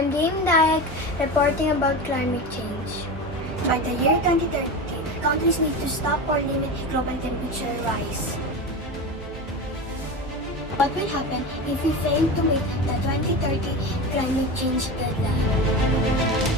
I'm Dame Dayak reporting about climate change. By the year 2030, countries need to stop or limit global temperature rise. What will happen if we fail to meet the 2030 climate change deadline?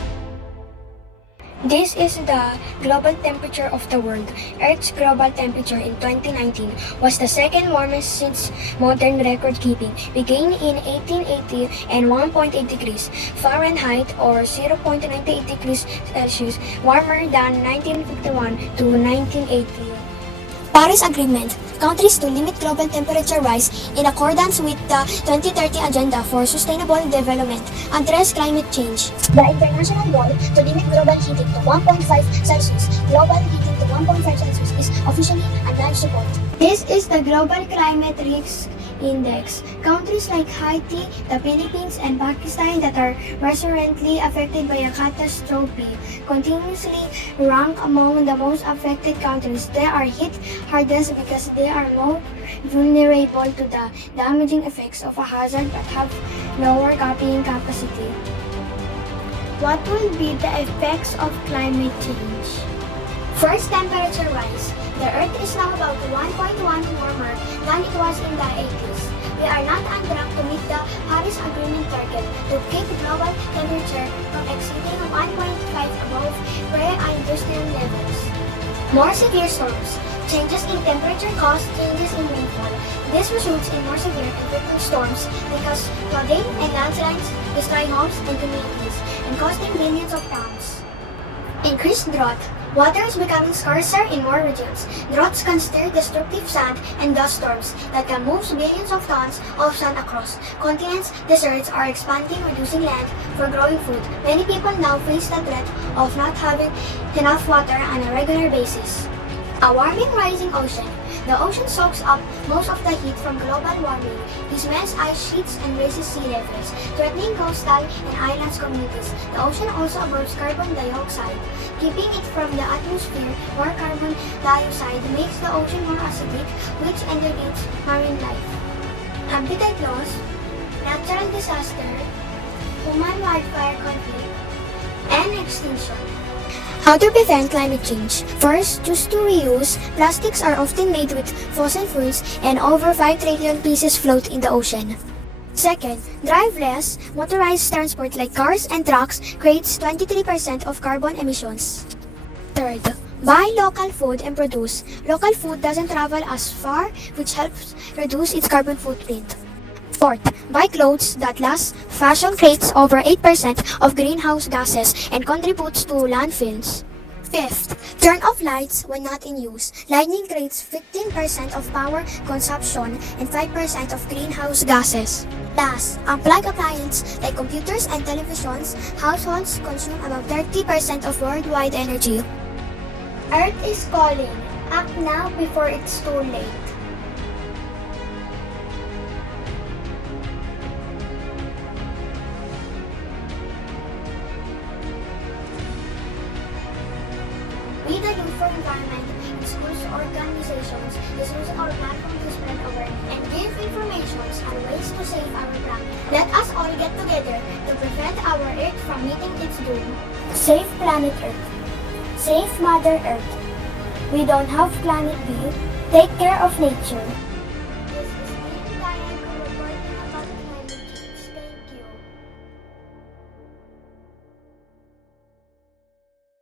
This is the global temperature of the world. Earth's global temperature in 2019 was the second warmest since modern record keeping, beginning in 1880 and 1.8 degrees Fahrenheit or 0.98 degrees Celsius warmer than 1951 to 1980. Paris Agreement. Countries to limit global temperature rise in accordance with the 2030 Agenda for Sustainable Development, address climate change. The international goal to limit global heating to 1.5 Celsius, global heating to 1.5 Celsius is officially under support. This is the Global Climate Risk Index. Countries like Haiti, the Philippines, and Pakistan that are recently affected by a catastrophe continuously rank among the most affected countries. They are hit hardest because they are more vulnerable to the damaging effects of a hazard but have lower copying capacity. What will be the effects of climate change? First, temperature rise. The Earth is now about 1.1 warmer than it was in the 80s. We are not on track to meet the Paris Agreement target to keep global temperature from exceeding 1.5 above pre-industrial levels. More severe storms. Changes in temperature cause changes in rainfall. This results in more severe and frequent storms that cause flooding and landslides, destroying homes and communities, and costing billions of pounds. Increased drought. Water is becoming scarcer in more regions. Droughts can stir destructive sand and dust storms that can move billions of tons of sand across continents. Deserts are expanding, reducing land for growing food. Many people now face the threat of not having enough water on a regular basis. A warming, rising ocean. The ocean soaks up most of the heat from global warming. This melts ice sheets and raises sea levels, threatening coastal and islands communities. The ocean also absorbs carbon dioxide, keeping it from the atmosphere. More carbon dioxide makes the ocean more acidic, which endanger marine life. Habitat loss, natural disaster, human wildfire conflict, and extinction. How to prevent climate change? First, choose to reuse. Plastics are often made with fossil fuels and over 5 trillion pieces float in the ocean. Second, drive less. Motorized transport like cars and trucks creates 23% of carbon emissions. Third, buy local food and produce. Local food doesn't travel as far, which helps reduce its carbon footprint. Fourth, buy clothes that last. Fashion creates over 8% of greenhouse gases and contributes to landfills. Fifth, turn off lights when not in use. Lighting creates 15% of power consumption and 5% of greenhouse gases. Last, unplug appliances like computers and televisions. Households consume about 30% of worldwide energy. Earth is calling. Act now before it's too late. We, the Youth for Environment, in schools, organizations, is using our platform to spread awareness and give information on ways to save our planet. Let us all get together to prevent our Earth from meeting its doom. Save planet Earth. Save Mother Earth. We don't have planet B. Take care of nature.